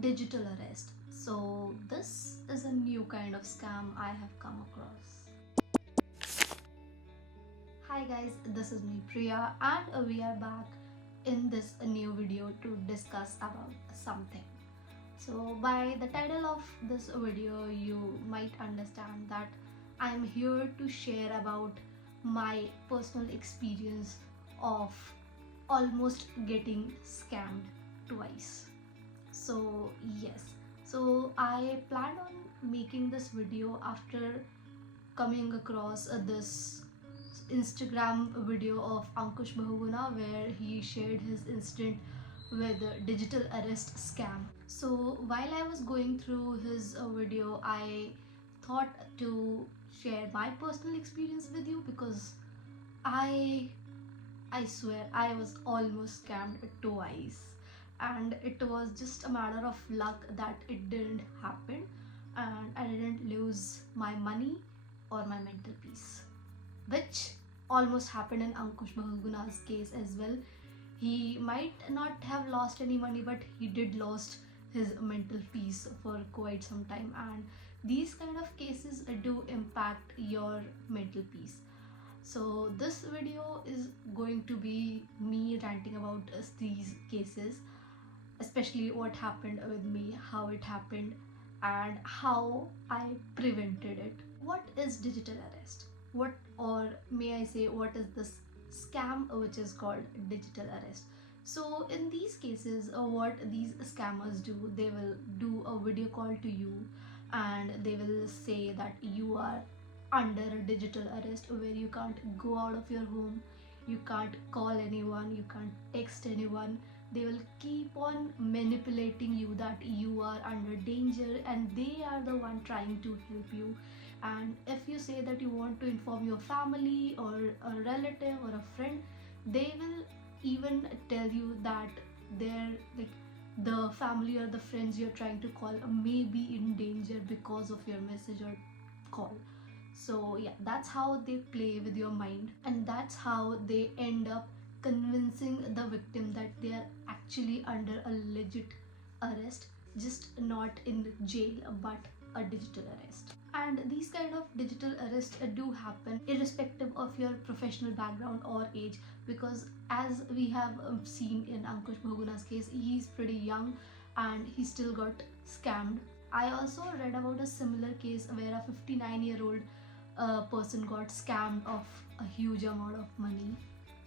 digital arrest. So this is a new kind of scam I have come across. Hi guys, this is me Priya and we are back in this new video to discuss about something. So by the title of this video you might understand that I'm here to share about my personal experience of almost getting scammed twice. So yes, so I planned on making this video after coming across this Instagram video of Ankush Bahuguna where he shared his incident with a digital arrest scam. So while I was going through his video, I thought to share my personal experience with you because I I swear I was almost scammed twice, and it was just a matter of luck that it didn't happen and I didn't lose my money or my mental peace, which almost happened in Ankush Bahuguna's case as well. He might not have lost any money, but he did lost his mental peace for quite some time, and these kind of cases do impact your mental peace. So this video is going to be me ranting about these cases, especially what happened with me, how it happened, and how I prevented it. What is digital arrest? What, or may I say, what is this scam which is called digital arrest? So in these cases, what these scammers do, they will do a video call to you and they will say that you are under a digital arrest where you can't go out of your home, you can't call anyone, you can't text anyone. They will keep on manipulating you that you are under danger and they are the one trying to help you. And if you say that you want to inform your family or a relative or a friend, they will even tell you that they're like the family or the friends you're trying to call may be in danger because of your message or call. So yeah, that's how they play with your mind, and that's how they end up convincing the victim that they are actually under a legit arrest, just not in jail but a digital arrest. And these kind of digital arrests do happen irrespective of your professional background or age, because as we have seen in Ankush Bhoguna's case, he's pretty young and he still got scammed. I also read about a similar case where a 59-year-old person got scammed of a huge amount of money.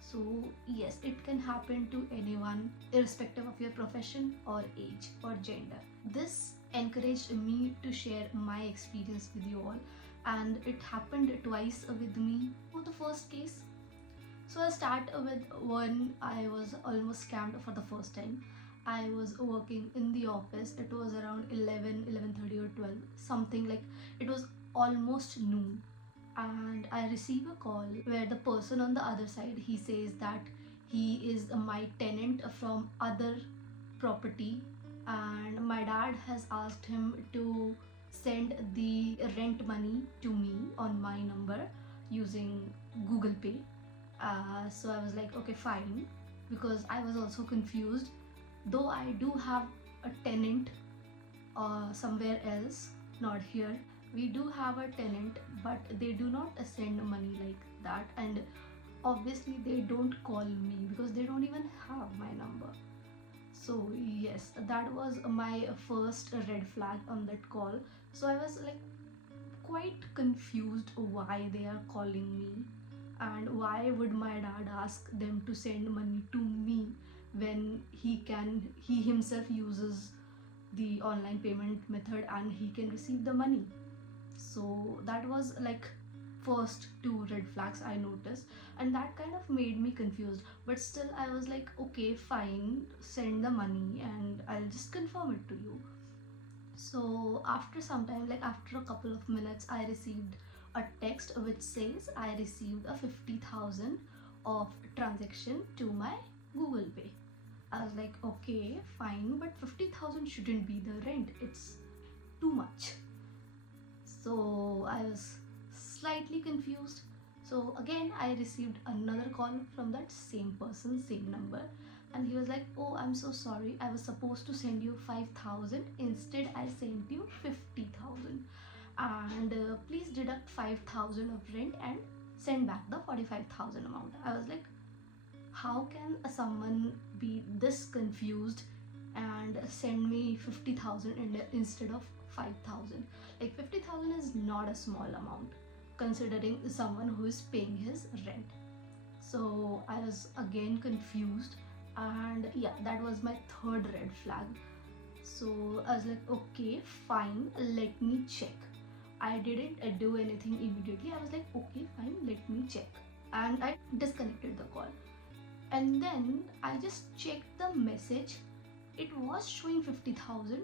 So yes, it can happen to anyone irrespective of your profession or age or gender. This encouraged me to share my experience with you all, and it happened twice with me. For the first case, so I'll start with one. I was almost scammed for the first time. I was working in the office. It was around 11:30 or 12, something like, it was almost noon, and I receive a call where the person on the other side, he says that he is my tenant from other property and my dad has asked him to send the rent money to me on my number using Google Pay. So I was like, okay, fine, because I was also confused. Though I do have a tenant somewhere else, not here. We do have a tenant, but they do not send money like that, and obviously they don't call me because they don't even have my number. So yes, that was my first red flag on that call. So I was like quite confused why they are calling me and why would my dad ask them to send money to me when he himself uses the online payment method and he can receive the money. So that was like first two red flags I noticed, and that kind of made me confused, but still I was like, okay, fine, send the money and I'll just confirm it to you. So after some time, like after a couple of minutes, I received a text which says I received a 50,000 of transaction to my Google Pay. I was like, okay, fine, but 50,000 shouldn't be the rent, it's too much. So I was slightly confused. So again I received another call from that same person, same number, And he was like, oh, I'm so sorry, I was supposed to send you 5,000, instead I sent you 50,000, and please deduct 5,000 of rent and send back the 45,000 amount. I was like, how can someone be this confused and send me 50,000 instead of 5,000? Like 50,000 is not a small amount considering someone who is paying his rent. So I was again confused, and yeah, that was my third red flag. So I was like, okay, fine, let me check. I didn't do anything immediately. I was like, okay, fine, let me check. And I disconnected the call. And then I just checked the message. It was showing 50,000,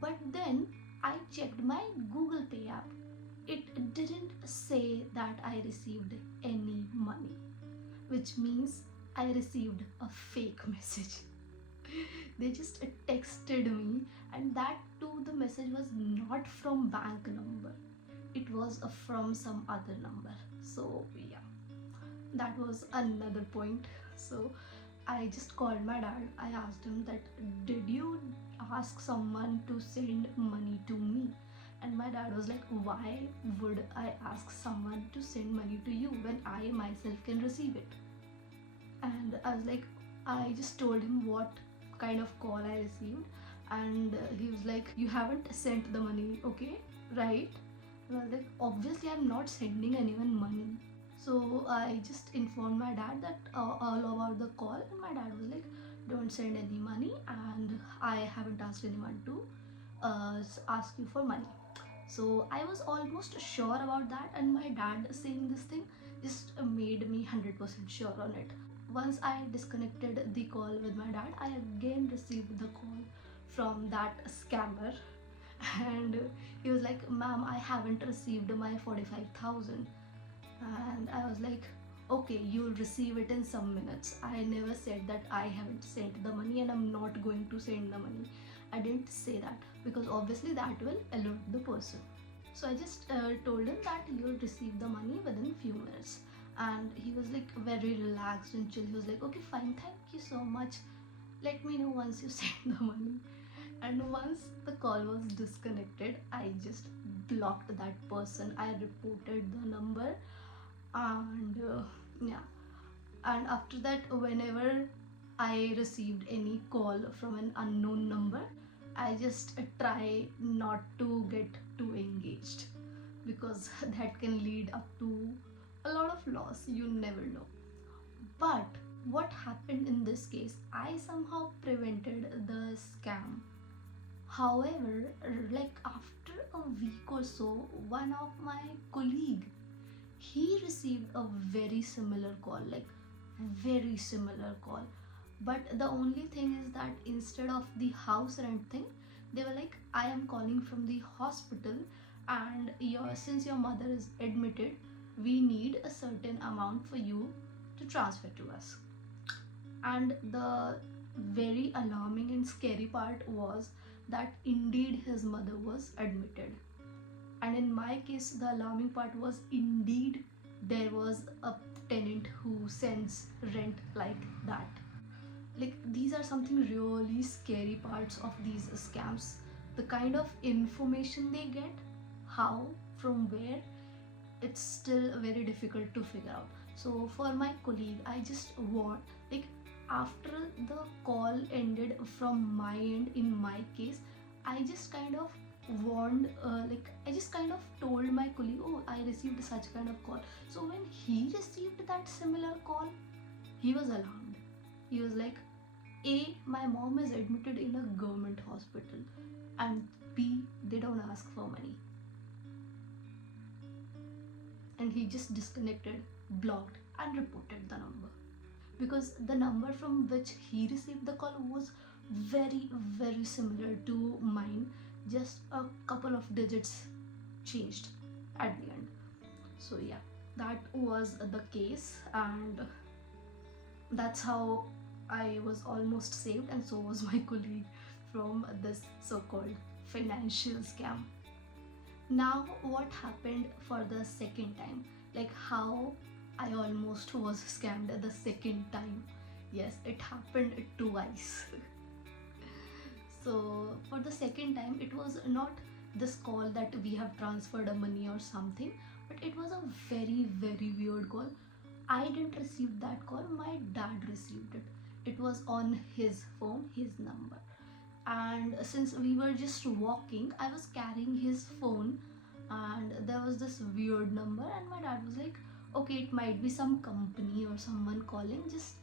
but then I checked my Google Pay app. It didn't say that I received any money, which means I received a fake message. They just texted me, and that too, the message was not from bank number, it was from some other number. So yeah, that was another point. So I just called my dad. I asked him that, did you ask someone to send money to me? And my dad was like, why would I ask someone to send money to you when I myself can receive it? And I was like, I just told him what kind of call I received, and he was like, you haven't sent the money, okay, right? And I was like, obviously I'm not sending anyone money. So I just informed my dad that all about the call, and my dad was like, don't send any money, and I haven't asked anyone to ask you for money. So I was almost sure about that, and my dad saying this thing just made me 100% sure on it. Once I disconnected the call with my dad, I again received the call from that scammer, and he was like, ma'am, I haven't received my 45,000. And I was like, okay, you'll receive it in some minutes. I never said that I haven't sent the money and I'm not going to send the money. I didn't say that, because obviously that will alert the person. So I just told him that you'll receive the money within few minutes. And he was like very relaxed and chill. He was like, okay, fine, thank you so much, let me know once you send the money. And once the call was disconnected, I just blocked that person. I reported the number, and yeah, and after that, whenever I received any call from an unknown number, I just try not to get too engaged, because that can lead up to a lot of loss, you never know. But what happened in this case, I somehow prevented the scam. However, like after a week or so, one of my colleague, he received a very similar call, like very similar call. But the only thing is that instead of the house rent thing, they were like, I am calling from the hospital, and since your mother is admitted, we need a certain amount for you to transfer to us. And the very alarming and scary part was that indeed his mother was admitted. And in my case, the alarming part was indeed there was a tenant who sends rent like that. Like, these are something really scary parts of these scams. The kind of information they get, how, from where, it's still very difficult to figure out. So for my colleague, I just warned, like after the call ended from my end, in my case, I just kind of warned, I just kind of told my colleague, oh, I received such kind of call. So when he received that similar call, he was alarmed. He was like, A, my mom is admitted in a government hospital, and B, they don't ask for money. And he just disconnected, blocked, and reported the number, because the number from which he received the call was very, very similar to mine, just a couple of digits changed at the end. So yeah, that was the case, and that's how I was almost saved, and so was my colleague, from this so-called financial scam. Now, what happened for the second time? Like how I almost was scammed the second time. Yes, it happened twice. So for the second time, it was not this call that we have transferred a money or something, but it was a very weird call. I didn't receive that call, my dad received it. It was on his phone, his number. And since we were just walking, I was carrying his phone, and there was this weird number, and my dad was like, okay, it might be some company or someone calling, just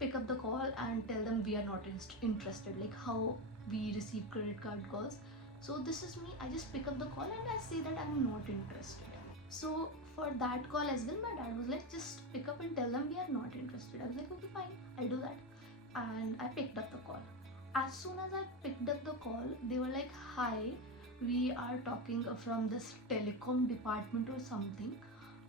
pick up the call and tell them we are not interested, like how we receive credit card calls. So this is me, I just pick up the call and I say that I'm not interested. So for that call as well, my dad was like, just pick up and tell them we are not interested. I was like, okay, fine, I'll do that. And I picked up the call. As soon as I picked up the call, they were like, hi, we are talking from this telecom department or something,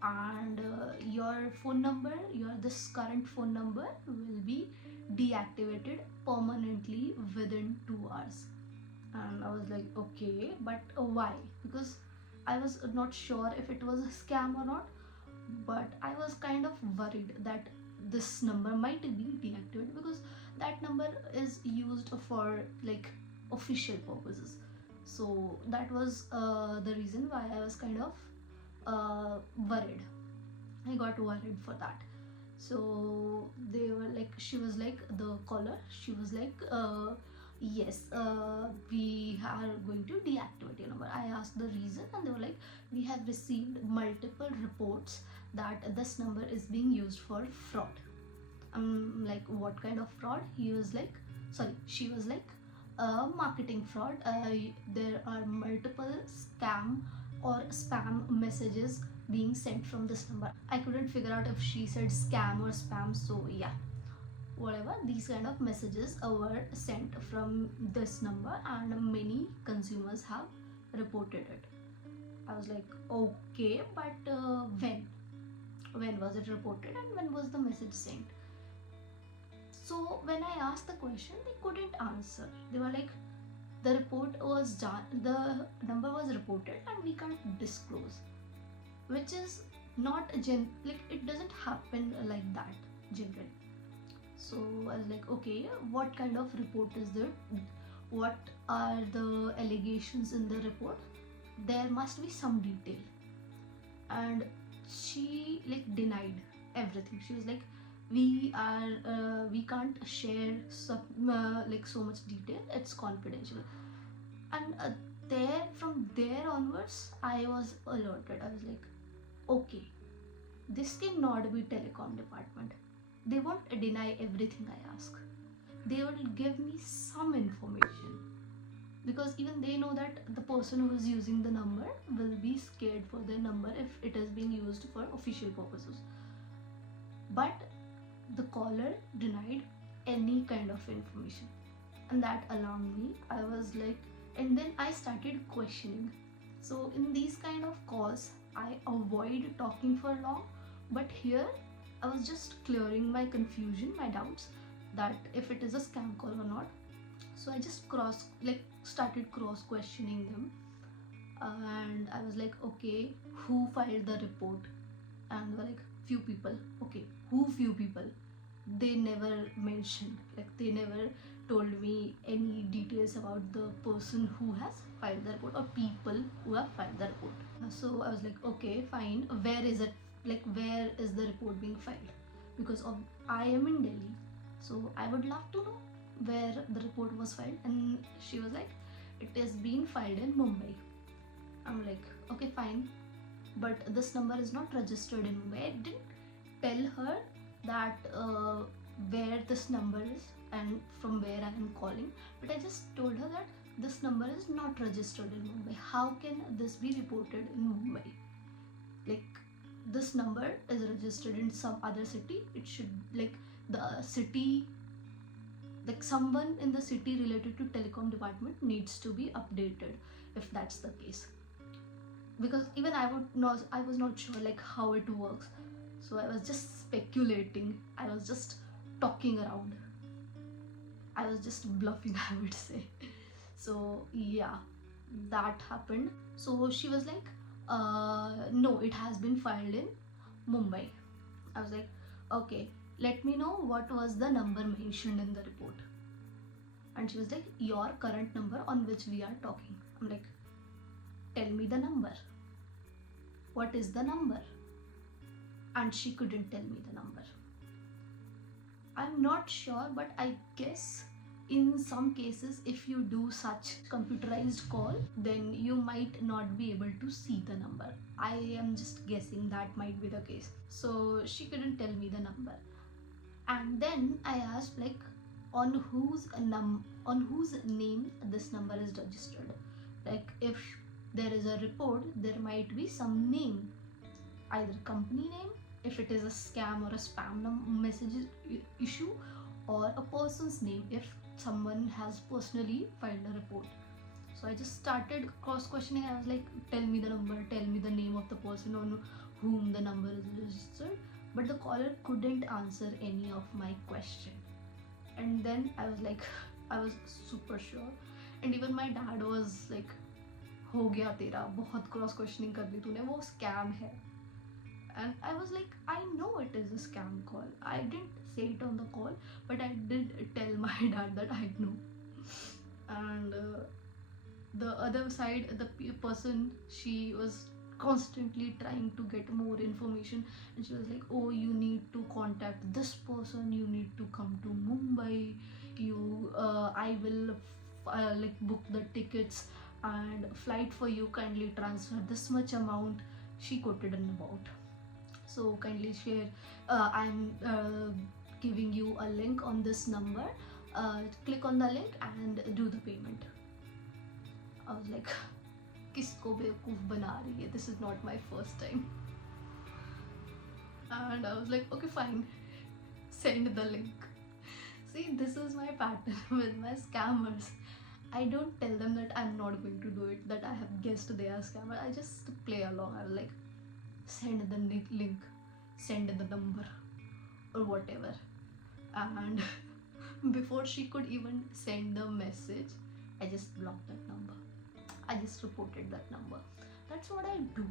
and your phone number, your this current phone number will be deactivated permanently within 2 hours. And I was like, okay, but why? Because I was not sure if it was a scam or not, but I was kind of worried that this number might be deactivated, because that number is used for like official purposes. So that was the reason why I was kind of worried. I got worried for that. So they were like, she was like, the caller, she was like, yes, we are going to deactivate your number. I asked the reason, and they were like, we have received multiple reports that this number is being used for fraud. I'm like, what kind of fraud? He was like, sorry, she was like, marketing fraud. There are multiple scam or spam messages being sent from this number. I couldn't figure out if she said scam or spam, so yeah, whatever, these kind of messages were sent from this number, and many consumers have reported it. I was like, okay, but when was it reported and when was the message sent? So when I asked the question, they couldn't answer. They were like, the report was done, the number was reported, and we can't disclose, which is not like it doesn't happen like that generally. So I was like, okay, what kind of report is there? What are the allegations in the report? There must be some detail. And she like denied everything. She was like, we can't share like so much detail, it's confidential. And from there onwards, I was alerted. I was like, okay, this cannot be telecom department. They won't deny everything I ask. They will give me some information, because even they know that the person who is using the number will be scared for their number if it is being used for official purposes. But the caller denied any kind of information, and that alarmed me. I was like, and then I started questioning. So in these kind of calls, I avoid talking for long, but here I was just clearing my confusion, my doubts, that if it is a scam call or not. So I just started cross questioning them, and I was like, okay, who filed the report? And they were like, few people. Okay, who few people? They never mentioned, like they never told me any details about the person who has filed the report or people who have filed the report. So I was like, okay, fine, where is it, like where is the report being filed? Because I am in Delhi, so I would love to know where the report was filed. And she was like, it is being filed in Mumbai. I'm like, okay, fine, but this number is not registered in Mumbai. I didn't tell her that where this number is and from where I am calling, but I just told her that this number is not registered in Mumbai. How can this be reported in Mumbai? Like, this number is registered in some other city. It should, like, the city, like someone in the city related to telecom department needs to be updated if that's the case. Because even I was not sure like how it works. So I was just speculating. I was just talking around. I was just bluffing, I would say. So yeah, that happened. So she was like, no, it has been filed in Mumbai. I was like, okay, let me know what was the number mentioned in the report. And she was like, your current number on which we are talking. I'm like, tell me the number. What is the number? And she couldn't tell me the number. I'm not sure, but I guess in some cases, if you do such computerized call, then you might not be able to see the number. I am just guessing that might be the case. So she couldn't tell me the number. And then I asked, like, on whose name this number is registered. Like, if there is a report, there might be some name, either company name, if it is a scam or a spam message issue, or a person's name if someone has personally filed a report. So I just started cross questioning. I was like, tell me the number, tell me the name of the person on whom the number is registered. But the caller couldn't answer any of my question. And then I was like, I was super sure. And even my dad was like, हो गया तेरा, बहुत cross questioning कर ली तूने, वो scam है. And I was like, I know it is a scam call. I didn't say it on the call, but I did tell my dad that I know. And the other side, the person, she was constantly trying to get more information, and she was like, oh, you need to contact this person, you need to come to Mumbai, I will like book the tickets and flight for you, kindly transfer this much amount. She quoted an amount. So kindly share, I'm giving you a link on this number, click on the link and do the payment. I was like, किसको बेवकूफ बना रही है, this is not my first time. And I was like, okay fine, send the link. See, this is my pattern with my scammers. I don't tell them that I'm not going to do it, that I have guessed they are scammer. I just play along. I was like, send the link, send the number, or whatever. And before she could even send the message, I just blocked that number. I just reported that number. That's what I do.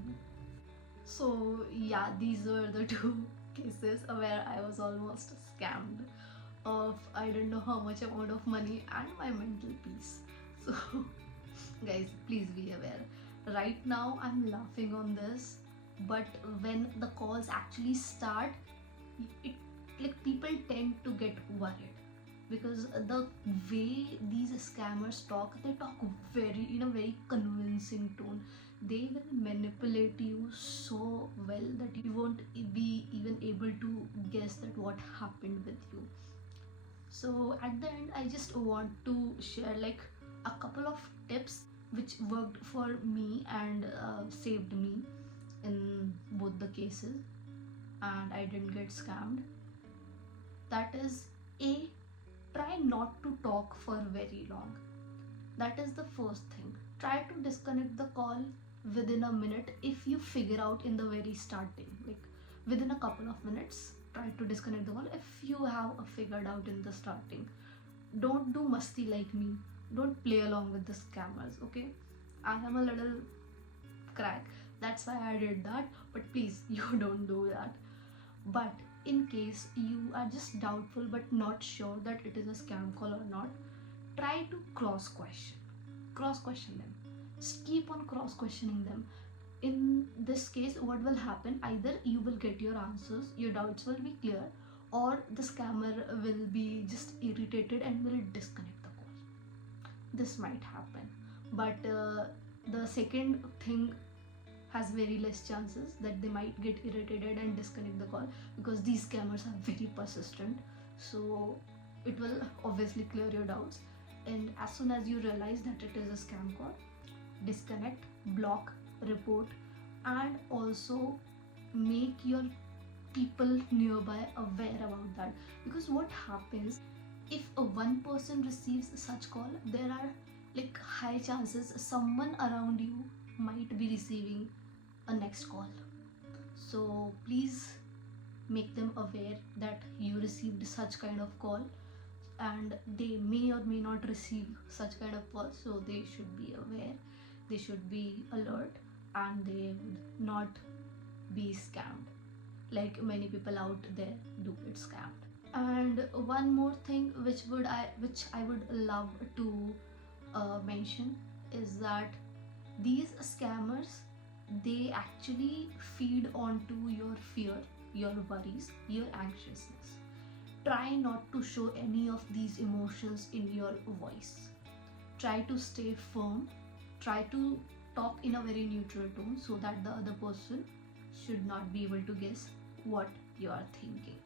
So yeah, these were the two cases where I was almost scammed of I don't know how much amount of money and my mental peace. So guys, please be aware. Right now I'm laughing on this, but when the calls actually start, it like people tend to get worried, because the way these scammers talk, they talk in a very convincing tone. They will manipulate you so well that you won't be even able to guess that what happened with you. So at the end, I just want to share like a couple of tips which worked for me and saved me in both the cases, and I didn't get scammed. That is, A, try not to talk for very long. That is the first thing. Try to disconnect the call within a minute if you figure out in the very starting, like within a couple of minutes. Try to disconnect the call if you have figured out in the starting. Don't do musty like me. Don't play along with the scammers, okay? I am a little crack, that's why I did that, but please, you don't do that. But in case you are just doubtful but not sure that it is a scam call or not, try to cross question them. Just keep on cross questioning them. In this case, what will happen, either you will get your answers, your doubts will be clear, or the scammer will be just irritated and will disconnect the call. This might happen, but the second thing has very less chances that they might get irritated and disconnect the call, because these scammers are very persistent. So it will obviously clear your doubts, and as soon as you realize that it is a scam call, disconnect, block, report, and also make your people nearby aware about that. Because what happens, if a one person receives such call, there are like high chances someone around you might be receiving a next call. So please make them aware that you received such kind of call, and they may or may not receive such kind of call, so they should be aware, they should be alert, and they would not be scammed. like many people out there do get scammed. And one more thing which I would love to mention is that these scammers, they actually feed onto your fear, your worries, your anxiousness. Try not to show any of these emotions in your voice. Try to stay firm. Try to talk in a very neutral tone so that the other person should not be able to guess what you are thinking.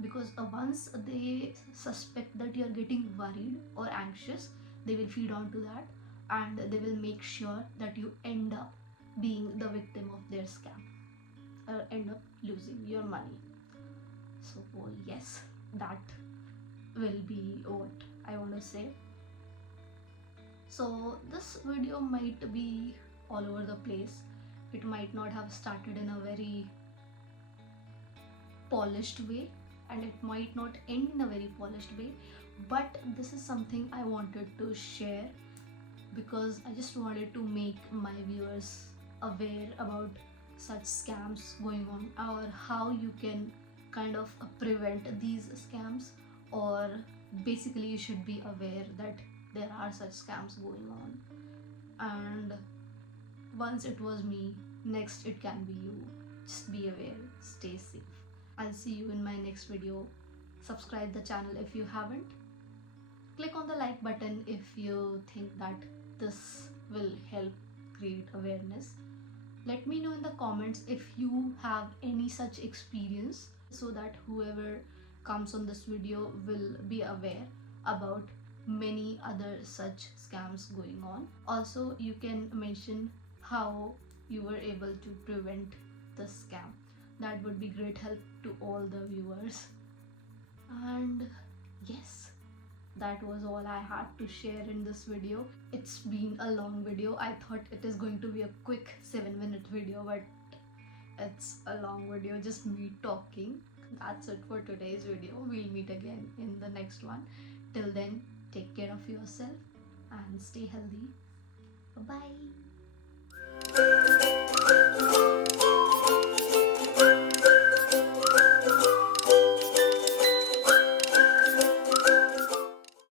Because once they suspect that you are getting worried or anxious, they will feed on to that, and they will make sure that you end up being the victim of their scam or end up losing your money. So yes, that will be what I want to say. So this video might be all over the place. It might not have started in a very polished way, and it might not end in a very polished way, but this is something I wanted to share because I just wanted to make my viewers aware about such scams going on, or how you can kind of prevent these scams, or basically you should be aware that there are such scams going on. And once it was me, next it can be you. Just be aware, stay safe. I'll see you in my next video. Subscribe the channel if you haven't. Click on the like button if you think that this will help create awareness. Let me know in the comments if you have any such experience, so that whoever comes on this video will be aware about many other such scams going on. Also, you can mention how you were able to prevent the scam. That would be great help to all the viewers. And yes, that was all I had to share in this video. It's been a long video. I thought it is going to be a quick 7-minute video, but it's a long video, just me talking. That's it for today's video. We'll meet again in the next one. Till then, take care of yourself and stay healthy. Bye bye.